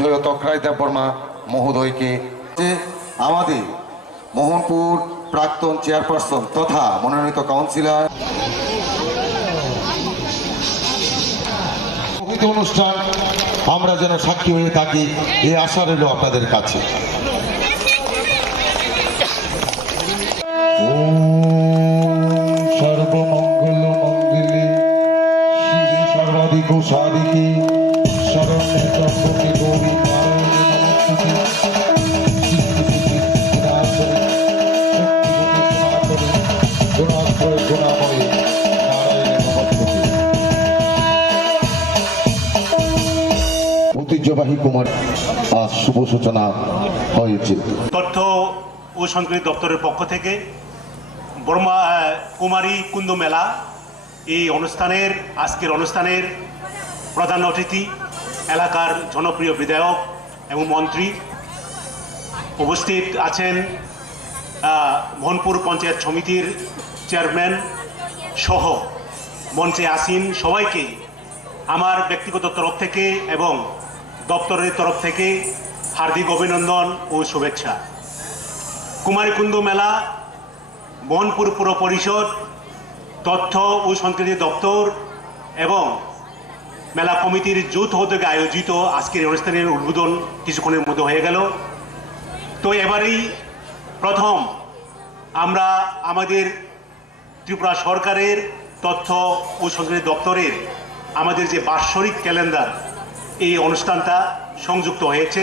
তকরাই দেববর্মা মহোদয়কে আমাদের মোহনপুর প্রাক্তন চেয়ারপারসন তথা মনোনীত কাউন্সিলর অনুষ্ঠান আমরা যেন সাক্ষী হয়ে থাকি এই আশা রইল আপনাদের কাছে। সর্বমঙ্গল মঙ্গলে শিবে সর্বাধিক সাধিকে শরণ্যে ত্রম্বকে গৌরী নারায়ণে নমস্তুতে গুণাময়ী নারায়ণে নমস্তুতে। ঐতিহ্যবাহী কুমার আজ শুভ সূচনা হয়েছে। তথ্য ও সংস্কৃতি দপ্তরের পক্ষ থেকে বর্মা কুমারী কুন্দ মেলা এই অনুষ্ঠানের আজকের অনুষ্ঠানের প্রধান অতিথি এলাকার জনপ্রিয় বিধায়ক এবং মন্ত্রী উপস্থিত আছেন, মোহনপুর পঞ্চায়েত সমিতির চেয়ারম্যান সহ মঞ্চে আসীন সবাইকে আমার ব্যক্তিগত তরফ থেকে এবং দপ্তরের তরফ থেকে হার্দিক অভিনন্দন ও শুভেচ্ছা। কুমারী কুন্দ মেলা মোহনপুর পুর পরিষদ, তথ্য ও সংস্কৃতি দপ্তর এবং মেলা কমিটির যৌথ উদ্যোগে আয়োজিত আজকের অনুষ্ঠানের উদ্বোধন কিছুক্ষণের মধ্যে হয়ে গেল। তো এবারেই প্রথম আমরা আমাদের ত্রিপুরা সরকারের তথ্য ও সংস্কৃতি দপ্তরের আমাদের যে বাৎসরিক ক্যালেন্ডার এই অনুষ্ঠানটা সংযুক্ত হয়েছে।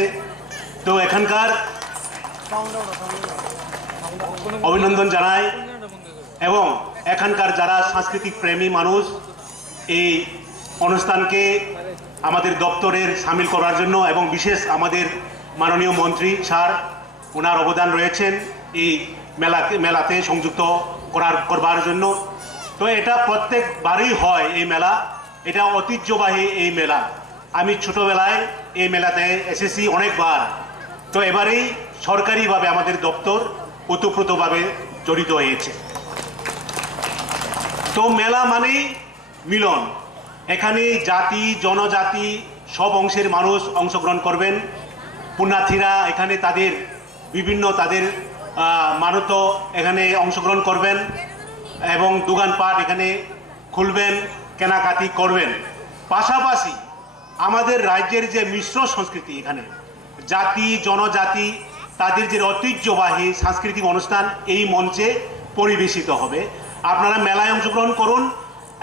তো এখানকার অভিনন্দন জানাই এবং এখানকার যারা সাংস্কৃতিক প্রেমী মানুষ এই অনুষ্ঠানকে আমাদের দপ্তরের সামিল করার জন্য এবং বিশেষ আমাদের মাননীয় মন্ত্রী স্যার ওনার অবদান রয়েছেন এই মেলাতে সংযুক্ত করবার জন্য। তো এটা প্রত্যেকবারই হয় এই মেলা, এটা ঐতিহ্যবাহী এই মেলা। আমি ছোটবেলায় এই মেলাতে এসেছি অনেকবার। তো এবারেই সরকারিভাবে আমাদের দপ্তর ওতপ্রোতভাবে জড়িত হয়েছে। তো মেলা মানেই মিলন, এখানে জাতি জনজাতি সব অংশের মানুষ অংশগ্রহণ করবেন। পুণ্যার্থীরা এখানে তাদের বিভিন্ন মানত এখানে অংশগ্রহণ করবেন এবং দোকানপাট এখানে খুলবেন, কেনাকাটি করবেন। পাশাপাশি আমাদের রাজ্যের যে মিশ্র সংস্কৃতি, এখানে জাতি জনজাতি তাদের যে ঐতিহ্যবাহী সাংস্কৃতিক অনুষ্ঠান এই মঞ্চে পরিবেশিত হবে। আপনারা মেলায় অংশগ্রহণ করুন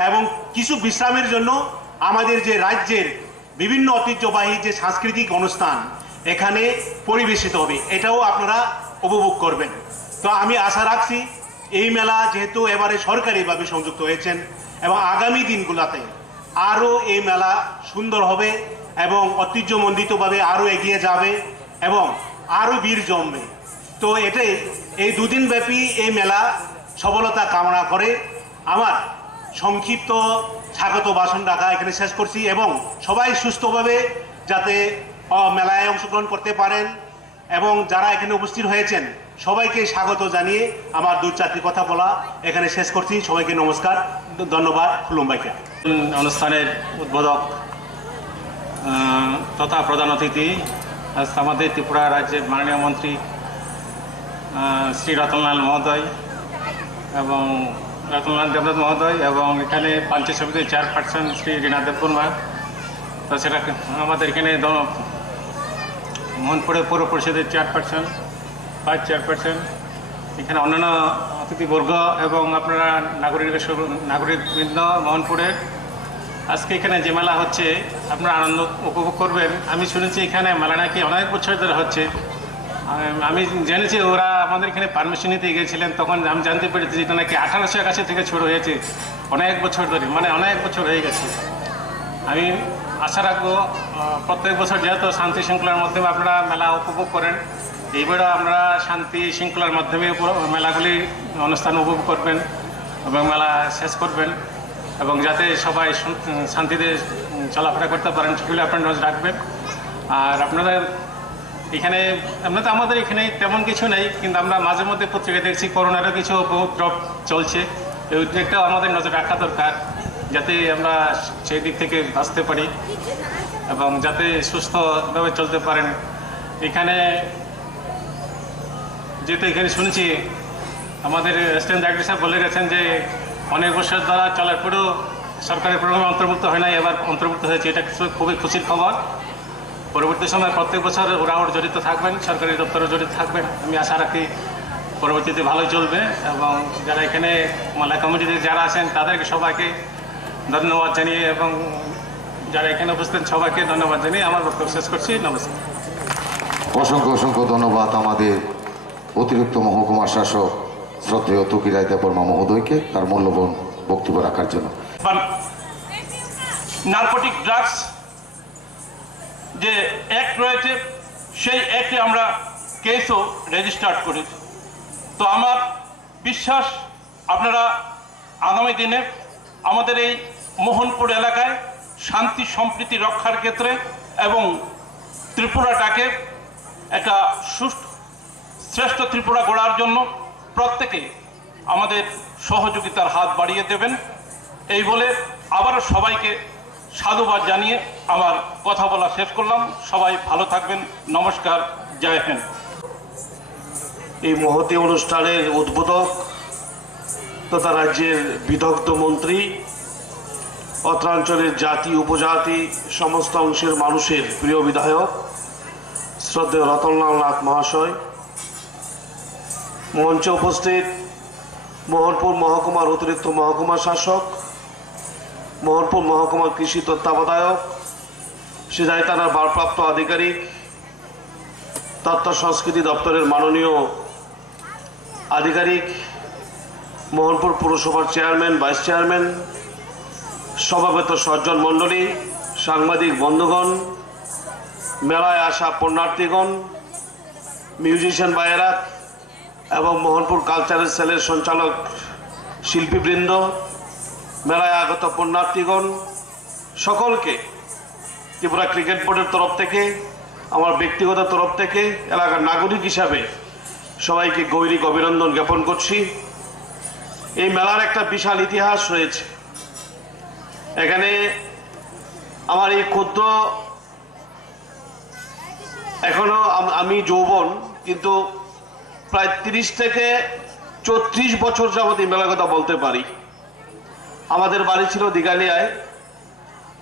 এবং কিছু বিশ্রামের জন্য আমাদের যে রাজ্যের বিভিন্ন ঐতিহ্যবাহী যে সাংস্কৃতিক অনুষ্ঠান এখানে পরিবেশিত হবে, এটাও আপনারা উপভোগ করবেন। তো আমি আশা রাখছি এই মেলা যেহেতু এবারে সরকারিভাবে সংযুক্ত হয়েছেন এবং আগামী দিনগুলোতে আরও এই মেলা সুন্দর হবে এবং ঐতিহ্যমণ্ডিতভাবে আরও এগিয়ে যাবে এবং আরও বীর জমবে। তো এটাই এই দুদিন ব্যাপী এই মেলা সফলতা কামনা করে আমার সংক্ষিপ্ত স্বাগত ভাষণ রাখা এখানে শেষ করছি এবং সবাই সুস্থভাবে যাতে মেলায় অংশগ্রহণ করতে পারেন এবং যারা এখানে উপস্থিত হয়েছেন সবাইকে স্বাগত জানিয়ে আমার দু চারটি কথা বলা এখানে শেষ করছি। সবাইকে নমস্কার, ধন্যবাদ, খুলুমবাইকা। অনুষ্ঠানের উদ্বোধক তথা প্রধান অতিথি আজ আমাদের ত্রিপুরা রাজ্যের মাননীয় মন্ত্রী শ্রী রতনলাল মহোদয় এবং রতনলাল দেবনাথ মহোদয় এবং এখানে পঞ্চায়েত সমিতির চেয়ারপারসন শ্রী রীনা দেববর্মা, তাছাড়া আমাদের এখানে মোহনপুরের পৌর পরিষদের চেয়ারপারসন, ভাইস চেয়ারপারসন, এখানে অন্যান্য অতিথিবর্গ এবং আপনারা নাগরিকবৃন্দ মোহনপুরের আজকে এখানে যে মেলা হচ্ছে আপনারা আনন্দ উপভোগ করবেন। আমি শুনেছি এখানে মেলা নাকি অনেক বছর ধরে হচ্ছে। আমি জেনেছি ওরা আমাদের এখানে পারমিশন নিতে গিয়েছিলেন, তখন আমি জানতে পেরেছি এটা নাকি 1800 কাছে থেকে শুরু হয়েছে, অনেক বছর ধরে, মানে অনেক বছর হয়ে গেছে। আমি আশা রাখবো প্রত্যেক বছর যেহেতু শান্তি শৃঙ্খলার মাধ্যমে আপনারা মেলা উপভোগ করেন, এইবারও আপনারা শান্তি শৃঙ্খলার মাধ্যমে মেলাগুলি অনুষ্ঠান উপভোগ করবেন এবং মেলা শেষ করবেন এবং যাতে সবাই শান্তিতে চলাফেরা করতে পারেন সেগুলি আপনারা নজর রাখবেন। আর আপনাদের এখানে এমনিতে আমাদের এখানে তেমন কিছু নেই, কিন্তু আমরা মাঝে মধ্যে পত্রিকা দেখছি করোনারও কিছু উপদ্রব চলছে, এই উদ্বেগটাও আমাদের নজর রাখা দরকার। যাতে আমরা সেই দিক থেকে বাঁচতে পারি এবং যাতে সুস্থভাবে চলতে পারেন। এখানে যেহেতু এখানে শুনছি আমাদের অ্যাসিস্ট্যান্ট ডাইরেক্টর সাহেব বলে গেছেন যে অনেক বছর দ্বারা চলার পরেও সরকারের প্রোগ্রামে অন্তর্ভুক্ত হয় নাই, এবার অন্তর্ভুক্ত হয়েছে। এটা খুবই খুশির খবর। পরবর্তী সময় প্রত্যেক বছর ওরা জড়িত থাকবেন, সরকারি দপ্তরে জড়িত থাকবেন। আমি আশা রাখি পরবর্তীতে ভালোই চলবে এবং যারা এখানে মেলা কমিটিতে যারা আছেন তাদেরকে সবাইকে ধন্যবাদ জানিয়ে এবং যারা এখানে উপস্থিত সবাইকে ধন্যবাদ জানিয়ে আমার বক্তব্য শেষ করছি। নমস্কার। অসংখ্য অসংখ্য ধন্যবাদ আমাদের অতিরিক্ত মহকুমা শাসক শ্রদ্ধেয় তুকি রায় দেববর্মা মহোদয়কে তার মূল্যবান বক্তব্য রাখার জন্য। নার্কোটিক ড্রাগস যে অ্যাক্ট রয়েছে সেই অ্যাক্টে আমরা কেসও রেজিস্টার্ড করেছি। তো আমার বিশ্বাস আপনারা আগামী দিনে আমাদের এই মোহনপুর এলাকায় শান্তি সম্প্রীতি রক্ষার ক্ষেত্রে এবং ত্রিপুরাটাকে একটা শ্রেষ্ঠ ত্রিপুরা গড়ার জন্য প্রত্যেকে আমাদের সহযোগিতার হাত বাড়িয়ে দেবেন এই বলে আবারও সবাইকে সাধুবাদ জানিয়ে আমার কথা বলা শেষ করলাম। সবাই ভালো থাকবেন। নমস্কার। জয় হিন্দ। এই মহতী অনুষ্ঠানের উদ্বোধক তথা রাজ্যের বিদগ্ধ মন্ত্রী, অত্রাঞ্চলের জাতি উপজাতি সমস্ত অংশের মানুষের প্রিয় বিধায়ক শ্রদ্ধেয় রতনলাল নাথ মহাশয়, মঞ্চে উপস্থিত মোহনপুর মহকুমার অতিরিক্ত মহকুমা শাসক, মোহনপুর মহকুমার কৃষি তত্ত্বাবধায়ক, সিধাই থানার ভারপ্রাপ্ত আধিকারিক, তথ্য সংস্কৃতি দপ্তরের মাননীয় আধিকারিক, মোহনপুর পুরসভার চেয়ারম্যান, ভাইস চেয়ারম্যান, সভাবেত সজ্জন মণ্ডলী, সাংবাদিক বন্ধুগণ, মেলায় আসা পুণ্যার্থীগণ, মিউজিশিয়ান ভাইয়েরা এবং মোহনপুর কালচারাল সেলের সঞ্চালক শিল্পীবৃন্দ, মেলায় আগত পুণ্যার্থীগণ, সকলকে ত্রিপুরা ক্রিকেট বোর্ডের তরফ থেকে, আমার ব্যক্তিগত তরফ থেকে, এলাকার নাগরিক হিসাবে সবাইকে গৈরিক অভিনন্দন জ্ঞাপন করছি। এই মেলার একটা বিশাল ইতিহাস রয়েছে। এখানে আমার এই ক্ষুদ্র, এখনো আমি যৌবন, কিন্তু প্রায় 30 থেকে 34 বছর যাবত এই মেলার কথা বলতে পারি। আমাদের বাড়ি ছিল দিঘালিয়ায়।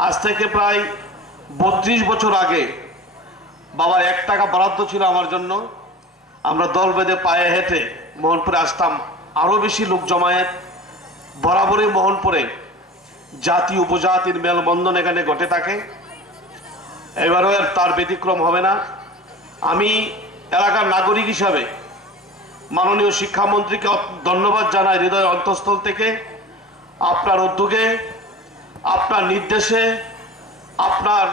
আজ থেকে প্রায় 32 বছর আগে বাবার 1 টাকা বরাদ্দ ছিল আমার জন্য। আমরা দল বেঁধে পায়ে হেঁটে মোহনপুরে আসতাম। আরও বেশি লোক জমায়েত। বরাবরই মোহনপুরে জাতি উপজাতির মেলবন্ধন এখানে ঘটে থাকে। এবারও তার ব্যতিক্রম হবে না। আমি এলাকার নাগরিক হিসাবে মাননীয় শিক্ষামন্ত্রীকে ধন্যবাদ জানাই হৃদয় অন্তঃস্থল থেকে। আপনার উদ্যোগে, আপনার নির্দেশে, আপনার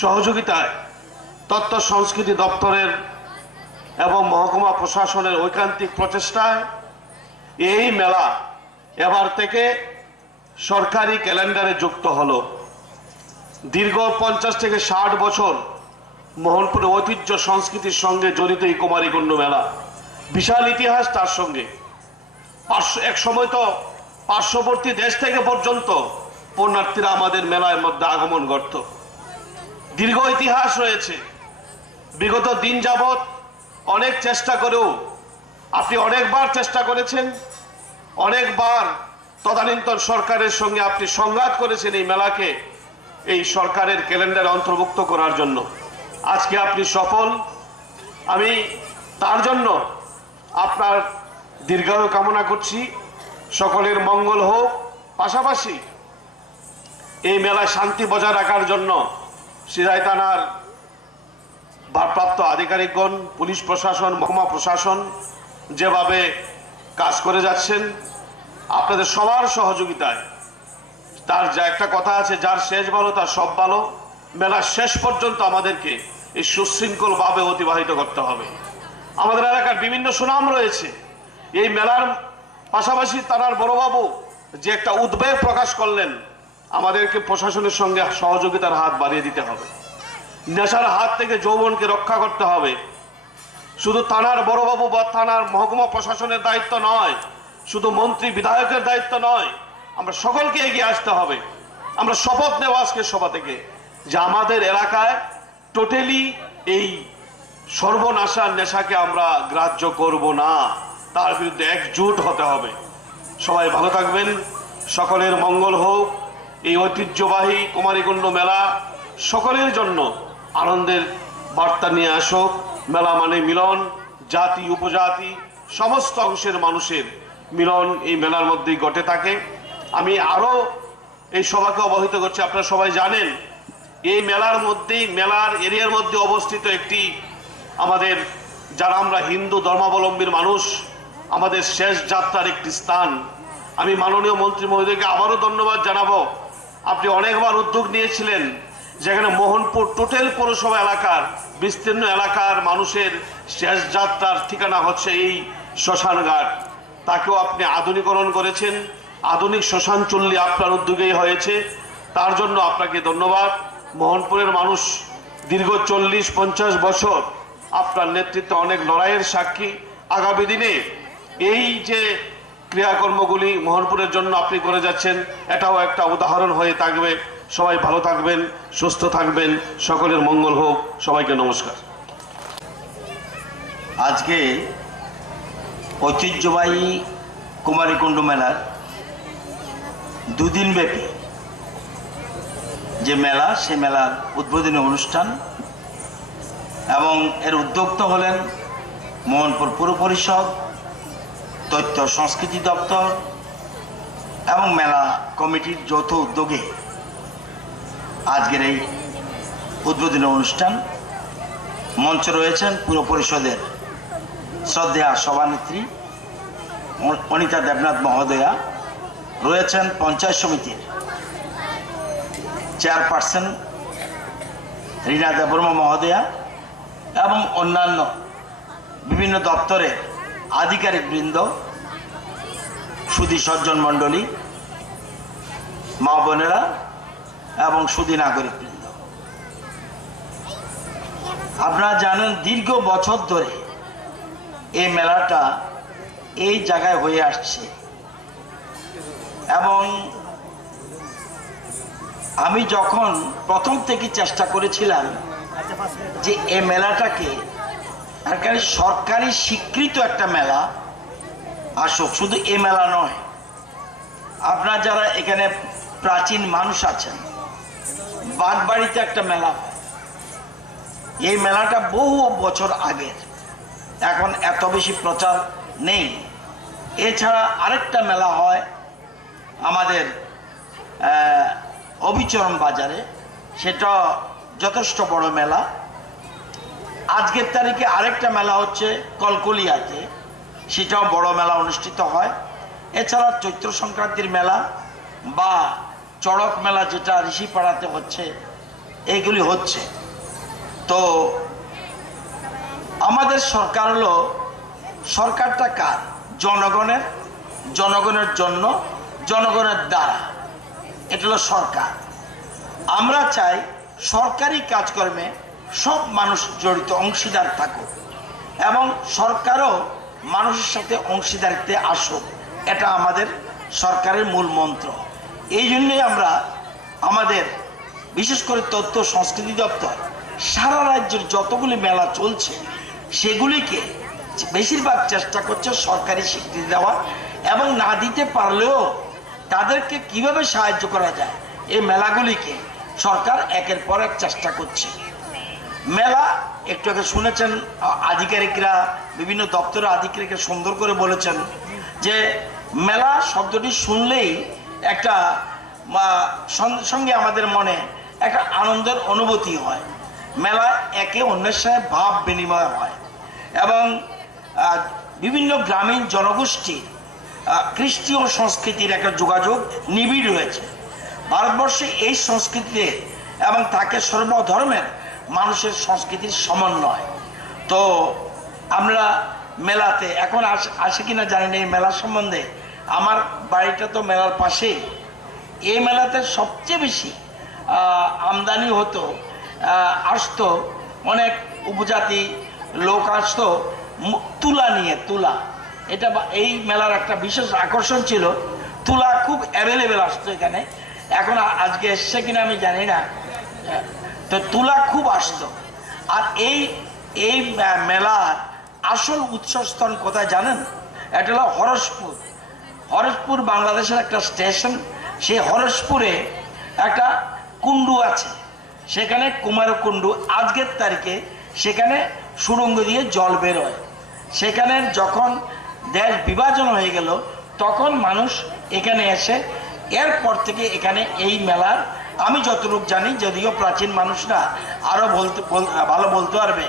সহযোগিতায় তথ্য সংস্কৃতি দপ্তরের এবং মহকুমা প্রশাসনের ঐকান্তিক প্রচেষ্টায় এই মেলা এবার থেকে সরকারি ক্যালেন্ডারে যুক্ত হলো। দীর্ঘ 50 থেকে 60 বছর মোহনপুরের ঐতিহ্য সংস্কৃতির সঙ্গে জড়িত এই কুমারীকুণ্ড মেলা, বিশাল ইতিহাস তার সঙ্গে। এক সময় তো পার্শ্ববর্তী দেশ থেকে পর্যন্ত পুণ্যার্থীরা আমাদের মেলার মধ্যে আগমন করত। দীর্ঘ ইতিহাস রয়েছে। বিগত দিন যাবৎ অনেক চেষ্টা করেও আপনি অনেকবার চেষ্টা করেছেন, অনেকবার তদানীন্তন সরকারের সঙ্গে আপনি সংঘাত করেছেন এই মেলাকে এই সরকারের ক্যালেন্ডারে অন্তর্ভুক্ত করার জন্য। আজকে আপনি সফল। আমি তার জন্য আপনার দীর্ঘায়ু কামনা করছি। সকলের মঙ্গল হোক। পাশাপাশি এই মেলায় শান্তি বজায় রাখার জন্য সিধাই থানার ভারপ্রাপ্ত আধিকারিকগণ, পুলিশ প্রশাসন, মহকুমা প্রশাসন যেভাবে কাজ করে যাচ্ছেন, আপনাদের সবার সহযোগিতায়, তার যা একটা কথা আছে, যার শেষ ভালো তার সব ভালো। মেলার শেষ পর্যন্ত আমাদেরকে এই সুশৃঙ্খলভাবে অতিবাহিত করতে হবে। আমাদের এলাকার বিভিন্ন সুনাম রয়েছে। এই মেলার পাশাপাশি তার বড়বাবু যে একটা উদ্বেগ প্রকাশ করলেন, আমাদেরকে প্রশাসনের সঙ্গে সহযোগিতার হাত বাড়িয়ে দিতে হবে। নেশার হাত থেকে যৌবনকে রক্ষা করতে হবে। শুধু থানার বড়বাবু বা থানার মহকুমা প্রশাসনের দায়িত্ব নয়, শুধু মন্ত্রী বিধায়কের দায়িত্ব নয়, আমরা সকলকে এগিয়ে আসতে হবে। আমরা শপথ নেব আজকের সভা থেকে যে আমাদের এলাকায় টোটালি এই সর্বনাশার নেশাকে আমরা গ্রাহ্য করব না, তার বিরুদ্ধে একজোট হতে হবে। সবাই ভালো থাকবেন, সকলের মঙ্গল হোক। এই ঐতিহ্যবাহী কুমারীকুণ্ড মেলা সকলের জন্য আনন্দের বার্তা নিয়ে আসুক। মেলা মানে মিলন, জাতি উপজাতি সমস্ত অংশের মানুষের মিলন এই মেলার মধ্যেই ঘটে থাকে। আমি আরো এই সভাকে অবহিত করছি, আপনারা সবাই জানেন এই মেলার মধ্যেই, মেলার এরিয়ার মধ্যে অবস্থিত একটি আমাদের যারা আমরা হিন্দু ধর্মাবলম্বীর মানুষ, আমাদের শেষ যাত্রার একটি স্থান। আমি মাননীয় মন্ত্রী মহোদয়কে আবারও ধন্যবাদ জানাবো। আপনি অনেকবার উদ্যোগ নিয়েছিলেন যেখানে মোহনপুর টোটাল পৌরসভা এলাকার বিস্তীর্ণ এলাকার মানুষের শেষ যাত্রার ঠিকানা হচ্ছে এই শ্মশানঘাট। তাকেও আপনি আধুনিকরণ করেছেন, আধুনিক শ্মশান চুল্লি আপনার উদ্যোগেই হয়েছে, তার জন্য আপনাকে ধন্যবাদ। মোহনপুরের মানুষ দীর্ঘ 40-50 বছর আপনার নেতৃত্বে অনেক লড়াইয়ের সাক্ষী। আগামী দিনে এই যে ক্রিয়াকর্মগুলি মোহনপুরের জন্য আপনি করে যাচ্ছেন, এটাও একটা উদাহরণ হয়ে থাকবে। সবাই ভালো থাকবেন, সুস্থ থাকবেন, সকলের মঙ্গল হোক। সবাইকে নমস্কার। আজকে ঐতিহ্যবাহী কুমারীকুণ্ড মেলার দুদিন ব্যাপী যে মেলা, সে মেলার উদ্বোধনী অনুষ্ঠান এবং এর উদ্যোক্তা হলেন মোহনপুর পৌর পরিষদ, তথ্য সংস্কৃতি দপ্তর এবং মেলা কমিটির যৌথ উদ্যোগে আজকের এই উদ্বোধনী অনুষ্ঠান। মঞ্চে রয়েছেন পুর পরিষদের শ্রদ্ধেয়া সভানেত্রী অনিতা দেবনাথ মহোদয়া, রয়েছেন পঞ্চায়েত সমিতির চেয়ারপারসন রীনা দেববর্মা মহোদয়া এবং অন্যান্য বিভিন্ন দপ্তরের আধিকারিকবৃন্দ, সুধী সজ্জন মণ্ডলী, মা বোনেরা এবং সুধী নাগরিকবৃন্দ। আপনারা জানেন দীর্ঘ বছর ধরে এই মেলাটা এই জায়গায় হয়ে আসছে এবং আমি যখন প্রথম থেকে চেষ্টা করেছিলাম যে এই মেলাটাকে সরকারি স্বীকৃত একটা মেলা আসুক, শুধু এই মেলা নয়, আপনারা যারা এখানে প্রাচীন মানুষ আছেন, বাগবাড়িতে একটা মেলা হয়, এই মেলাটা বহু বছর আগের, এখন এত বেশি প্রচার নেই। এছাড়া আরেকটা মেলা হয় আমাদের অবিচরণ বাজারে, সেটা যথেষ্ট বড় মেলা। আজকের তারিখে আরেকটা মেলা হচ্ছে কলকলিয়াতে, সেটাও বড় মেলা অনুষ্ঠিত হয়। এছাড়া চৈত্র সংক্রান্তির মেলা বা চড়ক মেলা যেটা ঋষিপাড়াতে হচ্ছে, এইগুলি হচ্ছে। তো আমাদের সরকার হলো, সরকারটা কার? জনগণের, জনগণের জন্য, জনগণের দ্বারা, এটা হলো সরকার। আমরা চাই সরকারি কাজকর্মে সব মানুষ জড়িত, অংশীদার থাকুক এবং সরকারও মানুষের সাথে অংশীদারিত্বে আসুক, এটা আমাদের সরকারের মূল মন্ত্র। এই জন্যই আমরা আমাদের বিশেষ করে তথ্য সংস্কৃতি দপ্তর সারা রাজ্যের যতগুলি মেলা চলছে সেগুলিকে বেশিরভাগ চেষ্টা করছে সরকারি স্বীকৃতি দেওয়া, এবং না দিতে পারলেও তাদেরকে কিভাবে সাহায্য করা যায় এই মেলাগুলিকে সরকার একের পর এক চেষ্টা করছে। মেলা একটু আগে শুনেছেন, আধিকারিকরা, বিভিন্ন দপ্তরের আধিকারিকরা সুন্দর করে বলেছেন যে মেলা শব্দটি শুনলেই একটা সঙ্গে আমাদের মনে একটা আনন্দের অনুভূতি হয়। মেলা একে অন্যের সাথে ভাব বিনিময় হয় এবং বিভিন্ন গ্রামীণ জনগোষ্ঠীর কৃষ্টি ও সংস্কৃতির একটা যোগাযোগ নিবিড় রয়েছে ভারতবর্ষে এই সংস্কৃতিতে, এবং তাকে সর্বধর্মের মানুষের সংস্কৃতির সমন্বয়। তো আমরা মেলাতে এখন আসে কিনা জানি না, এই মেলার সম্বন্ধে, আমার বাড়িটা তো মেলার পাশেই। এই মেলাতে সবচেয়ে বেশি আমদানি হতো, আসতো অনেক উপজাতি লোক আসতো তুলা নিয়ে। তুলা এটা এই মেলার একটা বিশেষ আকর্ষণ ছিল। তুলা খুব অ্যাভেলেবেল আসতো এখানে, এখন আজকে এসছে কিনা আমি জানি না। তো তুলা খুব আসতো। আর এই মেলার আসল উৎসস্থল কোথায় জানেন? এটা হলো হরসপুর। হরসপুর বাংলাদেশের একটা স্টেশন। সেই হরসপুরে একটা কুণ্ডু আছে, সেখানে কুমারকুণ্ডু। আজকের তারিখে সেখানে সুড়ঙ্গ দিয়ে জল বেরোয়। সেখানে যখন দেশ বিভাজন হয়ে গেল তখন মানুষ এখানে এসে, এরপর থেকে এখানে এই মেলার, আমি যতটুকু জানি, যদিও প্রাচীন মানুষরা আরো ভালো বলতে পারবে,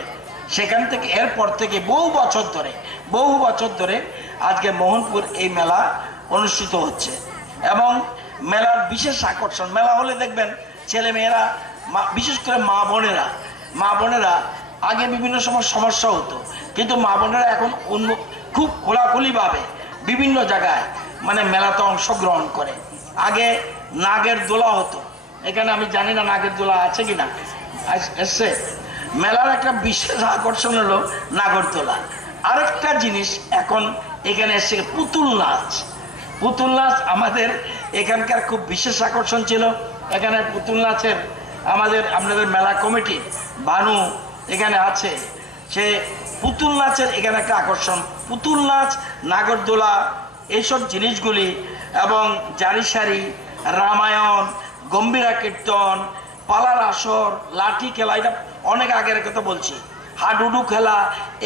সেখান থেকে এরপর থেকে বহু বছর ধরে আজকে মোহনপুর এই মেলা অনুষ্ঠিত হচ্ছে। এবং মেলার বিশেষ আকর্ষণ, মেলা হলে দেখবেন ছেলে মেয়েরা, বিশেষ করে মা বোনেরা আগে বিভিন্ন সময় সমস্যা হতো, কিন্তু মা বোনেরা এখন খুব খোলাখুলিভাবে বিভিন্ন জায়গায় মানে মেলাতে অংশগ্রহণ করে। আগে নাগের দোলা হতো, এখানে আমি জানি না নাগের দোলা আছে কিনা, এসছে। মেলার একটা বিশেষ আকর্ষণ হলো নাগরদোলা। আরেকটা জিনিস এখন এখানে এসছে পুতুল নাচ। আমাদের এখানকার খুব বিশেষ আকর্ষণ ছিল। এখানে পুতুল নাচের আপনাদের মেলা কমিটি ভানু এখানে আছে, সে পুতুল নাচের এখানে একটা আকর্ষণ। পুতুল নাচ, নাগরদোলা, এইসব জিনিসগুলি, এবং জারিসারি, রামায়ণ, গম্ভীরা কীর্তন, পালার আসর, লাঠি খেলা, এটা অনেক আগের কথা বলছি, হাডুডু খেলা,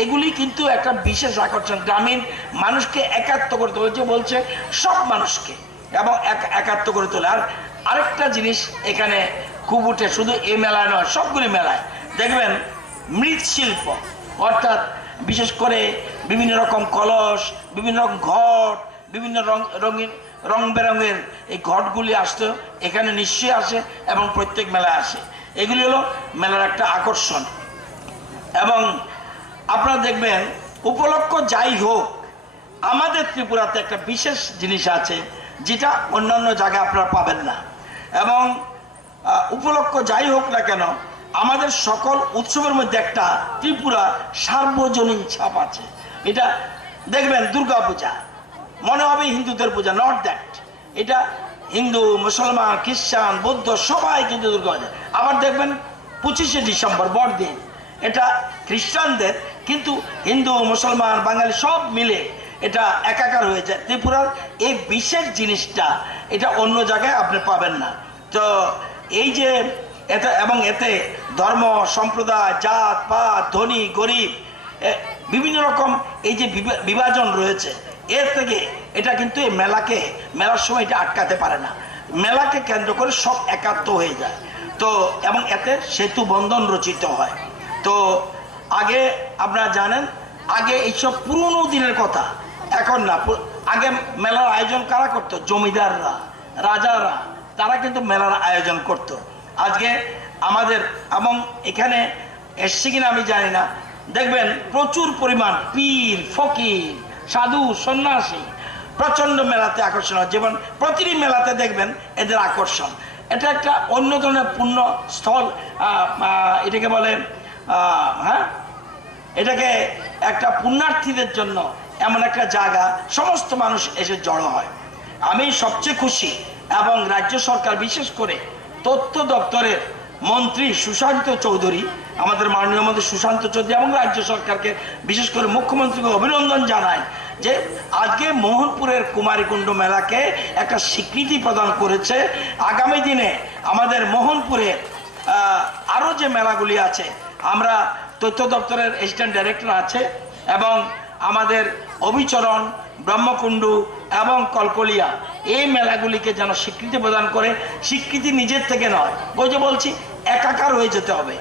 এগুলি কিন্তু একটা বিশেষ আকর্ষণ। গ্রামীণ মানুষকে একাত্ম করে তোলে, বলছে সব মানুষকে এবং একাত্ম করে তোলে। আর আরেকটা জিনিস এখানে খুব উঠে, শুধু এই মেলায় নয়, সবগুলি মেলায় দেখবেন মৃৎশিল্প, অর্থাৎ বিশেষ করে বিভিন্ন রকম কলস, বিভিন্ন রকম ঘট, বিভিন্ন রং বেরঙের এই ঘটগুলি আসতো, এখানে নিশ্চয়ই আসে এবং প্রত্যেক মেলায় আসে। এগুলি হলো মেলার একটা আকর্ষণ। এবং আপনারা দেখবেন উপলক্ষ যাই হোক, আমাদের ত্রিপুরাতে একটা বিশেষ জিনিস আছে যেটা অন্যান্য জায়গায় আপনারা পাবেন না। এবং উপলক্ষ যাই হোক না কেন, আমাদের সকল উৎসবের মধ্যে একটা ত্রিপুরা সার্বজনীন ছাপ আছে। এটা দেখবেন দুর্গা পূজা মনে হবে হিন্দুদের পূজা, নট দ্যাট। এটা হিন্দু, মুসলমান, খ্রিস্টান, বৌদ্ধ সবাই কিন্তু দুর্গা পূজা। আবার দেখবেন 25শে ডিসেম্বর বড়দিন, এটা খ্রিস্টানদের, কিন্তু হিন্দু, মুসলমান, বাঙালি সব মিলে এটা একাকার হয়ে যায়। ত্রিপুরার এই বিশেষ জিনিসটা এটা অন্য জায়গায় আপনি পাবেন না। তো এই যে এটা, এবং এতে ধর্ম, সম্প্রদায়, জাত পাত, ধনী গরিব, বিভিন্ন রকম এই যে বিভাজন রয়েছে, এর থেকে এটা কিন্তু এই মেলার সময় এটা আটকাতে পারে না। মেলাকে কেন্দ্র করে সব একাত্ম হয়ে যায়। তো এবং এতে সেতু বন্ধন রচিত হয়। তো আগে আপনারা জানেন, আগে এইসব পুরনো দিনের কথা, এখন না। আগে মেলার আয়োজন কারা করতো? জমিদাররা, রাজারা, তারা কিন্তু মেলার আয়োজন করত। আজকে আমাদের, এবং এখানে এসছে কিনা আমি জানি না, দেখবেন প্রচুর পরিমাণ পীর, ফকির, সাধু, সন্ন্যাসী প্রচন্ড মেলাতে আকর্ষণ হয়। যেমন প্রতিটি মেলাতে দেখবেন এদের আকর্ষণ। এটা একটা অন্য ধরনের পুণ্য স্থল, এটাকে বলে, এটাকে একটা পুণ্যার্থীদের জন্য এমন একটা জায়গা, সমস্ত মানুষ এসে জড়ো হয়। আমি সবচেয়ে খুশি, এবং রাজ্য সরকার, বিশেষ করে তথ্য দপ্তরের মন্ত্রী সুশান্ত চৌধুরী, আমাদের মাননীয় মন্ত্রী সুশান্ত চৌধুরী, এবং রাজ্য সরকারকে, বিশেষ করে মুখ্যমন্ত্রীকে অভিনন্দন জানায় যে আজকে মোহনপুরের কুমারীকুণ্ড মেলাকে একটা স্বীকৃতি প্রদান করেছে। আগামী দিনে আমাদের মোহনপুরে আরও যে মেলাগুলি আছে, আমরা তথ্য দপ্তরের অ্যাসিস্ট্যান্ট ডাইরেক্টর আছে, এবং আমাদের অভিচরণ, ব্রহ্মকুণ্ডু এবং কলকলিয়া, এই মেলাগুলিকে যেন স্বীকৃতি প্রদান করে। স্বীকৃতি নিজের থেকে নয়, ওই যে বলছি একাকার হয়ে যেতে হবে।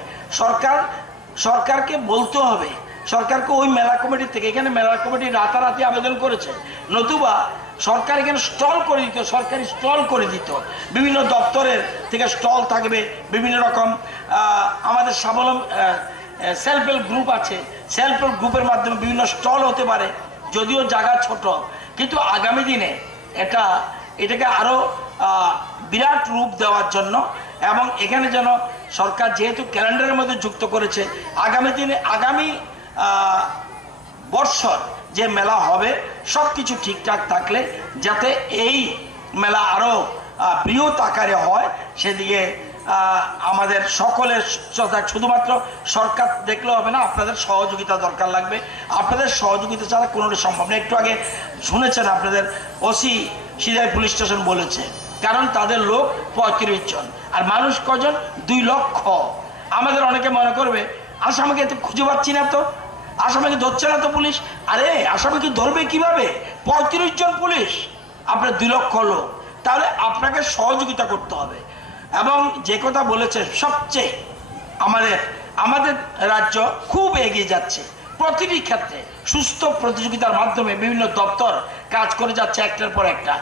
সরকারকে বলতে হবে, সরকারকে ওই মেলা কমিটি থেকে, এখানে মেলা কমিটি রাতারাতি আবেদন করেছে, নতুবা সরকার এখানে স্টল করে দিত, সরকারি স্টল করে দিত। বিভিন্ন দপ্তরের থেকে স্টল থাকবে, বিভিন্ন রকম আমাদের সেলফ হেল্প গ্রুপ আছে, সেলফ হেল্প গ্রুপের মাধ্যমে বিভিন্ন স্টল হতে পারে। যদিও জায়গা ছোট, কিন্তু আগামী দিনে এটাকে আরো বিরাট রূপ দেওয়ার জন্য, এবং এখানে যেন সরকার যেহেতু ক্যালেন্ডারের মধ্যে যুক্ত করেছে, আগামী দিনে, আগামী বর্ষর যে মেলা হবে সব কিছু ঠিকঠাক থাকলে, যাতে এই মেলা আরো বৃহৎ আকারে হয় সেদিকে আমাদের সকলের শুধুমাত্র সরকার দেখলে হবে না, আপনাদের সহযোগিতা দরকার লাগবে। আপনাদের সহযোগিতা ছাড়া কোনোটা সম্ভব না। একটু আগে শুনেছেন আপনাদের ওসি সিরাই পুলিশ স্টেশন বলেছে, কারণ তাদের লোক 35 জন আর মানুষ কজন 2 লক্ষ। আমাদের অনেকে মনে করবে আসামিকে তো খুঁজে পাচ্ছি না, তো আসামিকে ধরছে না তো পুলিশ। আরে আসামিকে ধরবে কিভাবে? 35 জন পুলিশ, আপনার 2 লক্ষ লোক, তাহলে আপনাকে সহযোগিতা করতে হবে। এবং যে কথা বলেছে, সবচেয়ে আমাদের রাজ্য খুব এগিয়ে যাচ্ছে প্রতিটি ক্ষেত্রে, সুস্থ প্রতিযোগিতার মাধ্যমে বিভিন্ন দপ্তর কাজ করে যাচ্ছে একটার পর একটা।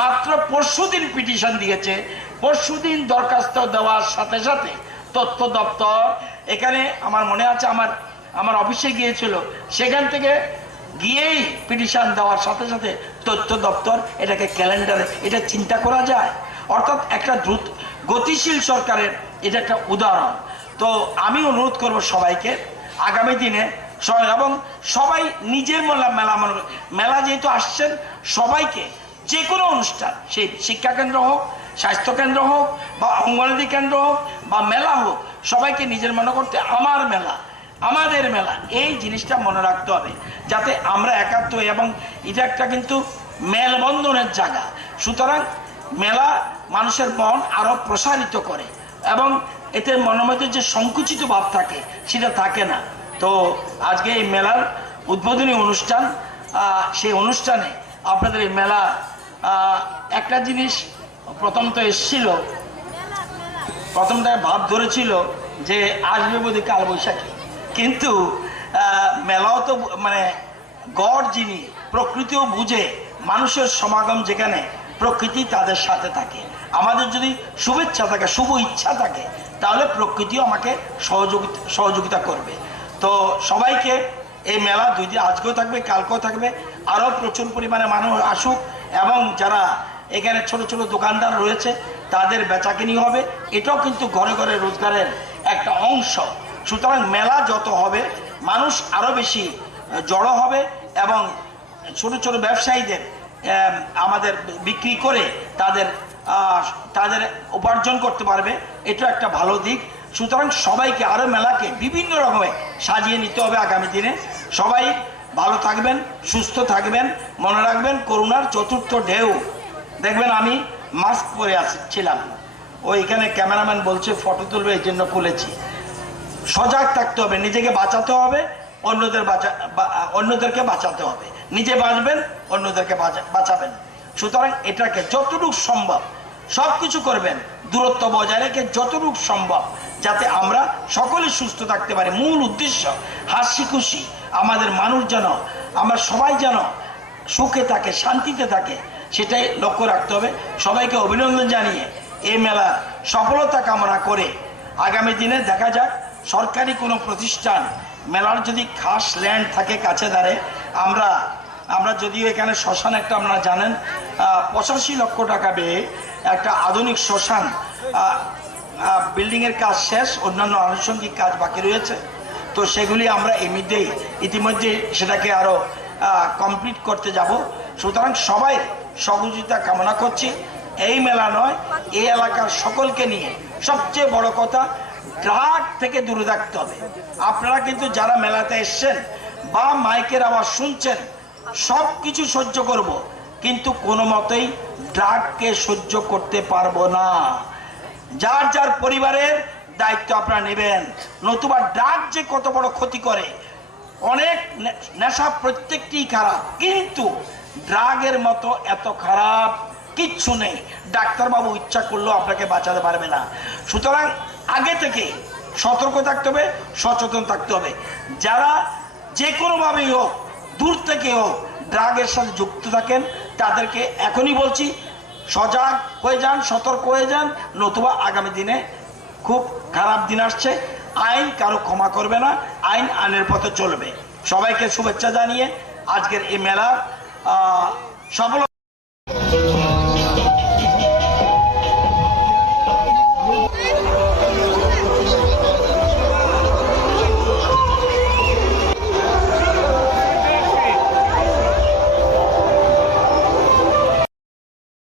মাত্র পরশুদিন পিটিশন দিয়েছে, পরশুদিন দরখাস্ত দেওয়ার সাথে সাথে তথ্য দপ্তর এখানে আমার মনে আছে আমার অফিসে গিয়েছিল, সেখান থেকে গিয়েই পিটিশন দেওয়ার সাথে সাথে তথ্য দপ্তর এটাকে ক্যালেন্ডারে, এটা চিন্তা করা যায়। অর্থাৎ একটা দ্রুত গতিশীল সরকারের এটা একটা উদাহরণ। তো আমি অনুরোধ করব সবাইকে আগামী দিনে এবং সবাই নিজের মেলা যেহেতু আসছেন, সবাইকে যে কোনো অনুষ্ঠান, সেই শিক্ষা কেন্দ্র হোক, স্বাস্থ্য কেন্দ্র হোক, বা অঙ্গনওয়াড়ি কেন্দ্র হোক, বা মেলা হোক, সবাইকে নিজের মনে করতে আমার মেলা, আমাদের মেলা, এই জিনিসটা মনে রাখতে হবে, যাতে আমরা একাত্ম হই। এবং এটা একটা কিন্তু মেলবন্ধনের জায়গা। সুতরাং মেলা মানুষের মন আরো প্রসারিত করে এবং এতে মনের মধ্যে যে সংকুচিত ভাব থাকে সেটা থাকে না। তো আজকে এই মেলার উদ্বোধনী অনুষ্ঠান, সেই অনুষ্ঠানে আপনাদের এই মেলা একটা জিনিস প্রথম তো এসেছিল, প্রথমটায় ভাব ধরেছিল যে আসবে বোধহয় কালবৈশাখী, কিন্তু মেলাও তো মানে গড় যিনি, প্রকৃতিও বুঝে, মানুষের সমাগম যেখানে, প্রকৃতি তাদের সাথে থাকে। আমাদের যদি শুভেচ্ছা থাকে, শুভ ইচ্ছা থাকে, তাহলে প্রকৃতিও আমাকে সহযোগিতা করবে। তো সবাইকে এই মেলা 2 দিন, আজকেও থাকবে, কালকেও থাকবে, আরও প্রচুর পরিমাণে মানুষ আসুক এবং যারা এখানে ছোট ছোট দোকানদার রয়েছে তাদের বেচাকিনি হবে, এটাও কিন্তু ঘরে ঘরে রোজগারের একটা অংশ। সুতরাং মেলা যত হবে মানুষ আরও বেশি জড়ো হবে এবং ছোট ছোট ব্যবসায়ীদের আমাদের বিক্রি করে তাদের উপার্জন করতে পারবে, এটা একটা ভালো দিক। সুতরাং সবাইকে আরও মেলাকে বিভিন্ন রকমে সাজিয়ে নিতে হবে আগামী দিনে। সবাই ভালো থাকবেন, সুস্থ থাকবেন, মনে রাখবেন করোনার 4র্থ ঢেউ। দেখবেন আমি মাস্ক পরে ছিলাম, ওইখানে ক্যামেরাম্যান বলছে ফটো তুলবে, এই জন্য খুলেছি। সজাগ থাকতে হবে, নিজেকে বাঁচাতে হবে, অন্যদেরকে বাঁচাতে হবে। নিজে বাঁচবেন, অন্যদেরকে বাঁচাবেন। সুতরাং এটাকে যতটুকু সম্ভব সব কিছু করবেন, দূরত্ব বজায় রেখে যতটুকু সম্ভব, যাতে আমরা সকলে সুস্থ থাকতে পারি। মূল উদ্দেশ্য হাসি খুশি, আমাদের মানুষ যেন, আমরা সবাই যেন সুখে থাকে, শান্তিতে থাকে, সেটাই লক্ষ্য রাখতে হবে। সবাইকে অভিনন্দন জানিয়ে এই মেলা সফলতা কামনা করে আগামী দিনে দেখা যাক সরকারি কোনো প্রতিষ্ঠান, মেলার যদি খাস ল্যান্ড থাকে কাছে ধারে, আমরা যদিও এখানে শ্মশান একটা, আপনারা জানেন 85 লক্ষ টাকা ব্যয়ে একটা আধুনিক শ্মশান, বিল্ডিংয়ের কাজ শেষ, অন্যান্য আনুষঙ্গিক কাজ বাকি রয়েছে। তো সেগুলি আমরা ইতিমধ্যে সেটাকে আরও কমপ্লিট করতে যাব। সুতরাং সবাই সহযোগিতা কামনা করছি। এই মেলা নয়, এই এলাকার সকলকে নিয়ে সবচেয়ে বড় কথা, ড্রাগ থেকে দূরে থাকতে হবে। আপনারা কিন্তু যারা মেলাতে এসছেন বা মাইকের আওয়াজ শুনছেন, সব কিছু সহ্য করব, কিন্তু কোনো মতেই ড্রাগকে সহ্য করতে পারবো না। যার যার পরিবারের দায়িত্ব আপনারা নেবেন, নতুবা ড্রাগ যে কত বড় ক্ষতি করে। অনেক নেশা প্রত্যেকটি খারাপ, কিন্তু ড্রাগের মতো এত খারাপ কিচ্ছু নেই। ডাক্তারবাবু ইচ্ছা করলেও আপনাকে বাঁচাতে পারবে না। সুতরাং আগে থেকে সতর্ক থাকতে হবে, সচেতন থাকতে হবে। যারা যে কোনোভাবেই হোক, দূর থেকে হোক, ড্রাগের সাথে যুক্ত থাকেন, তাদেরকে এখনই বলছি সজাগ হয়ে যান, সতর্ক হয়ে যান, নতুবা আগামী দিনে খুব খারাপ দিন আসছে। আইন কারো ক্ষমা করবে না, আইন আইনের পথে চলবে। সবাইকে শুভেচ্ছা জানিয়ে আজকের এই মেলা সফল